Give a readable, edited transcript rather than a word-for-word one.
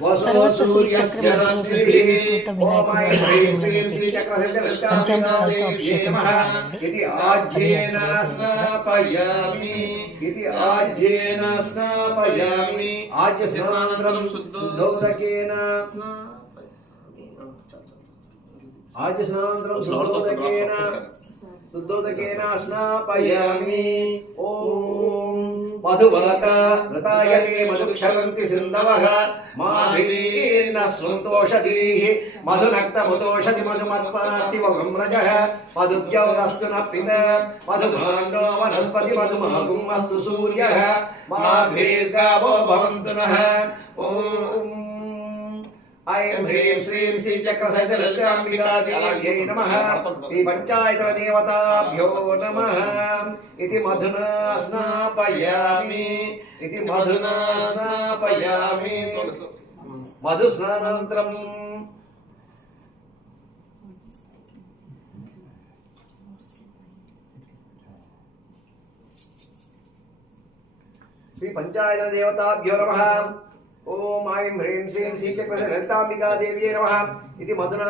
తర్వాత శ్రీ చక్రవర్తి వినాయకుడు పంచామృతాలతో అభిషేకం చేస్తానండి. శుద్ధోదకేన స్నాపయామి. ఓం మధువాత వ్రతాయతే మధుక్షరంతి సింధవః మాధురీర్న సంతోషధీః మధునక్తముతోషధి మధుమత్పాతి వగమ్రజః మధుద్యౌరస్తు న పిత మధుమాండో వనస్పతి మధుమాగుం అస్తు సూర్యః మాధుర్గావో భవంతు నః. ఓం ఐం హ్రీం శ్రీం శ్రీచక్రసహితలలితాంబికాదేవ్యై నమః. శ్రీ పంచాయతన దేవతాభ్యో నమః. ఇది మధునా స్నాపయామి. ఇది మధునా స్నాపయామి. మధు స్నానానంతరం శ్రీ పంచాయతన దేవతాభ్యో నమః. ఓం ఐం హ్రీం శ్రీం శ్రీచక్రసహితలలితాంబికాదేవ్యై నమః. ఇది మధునా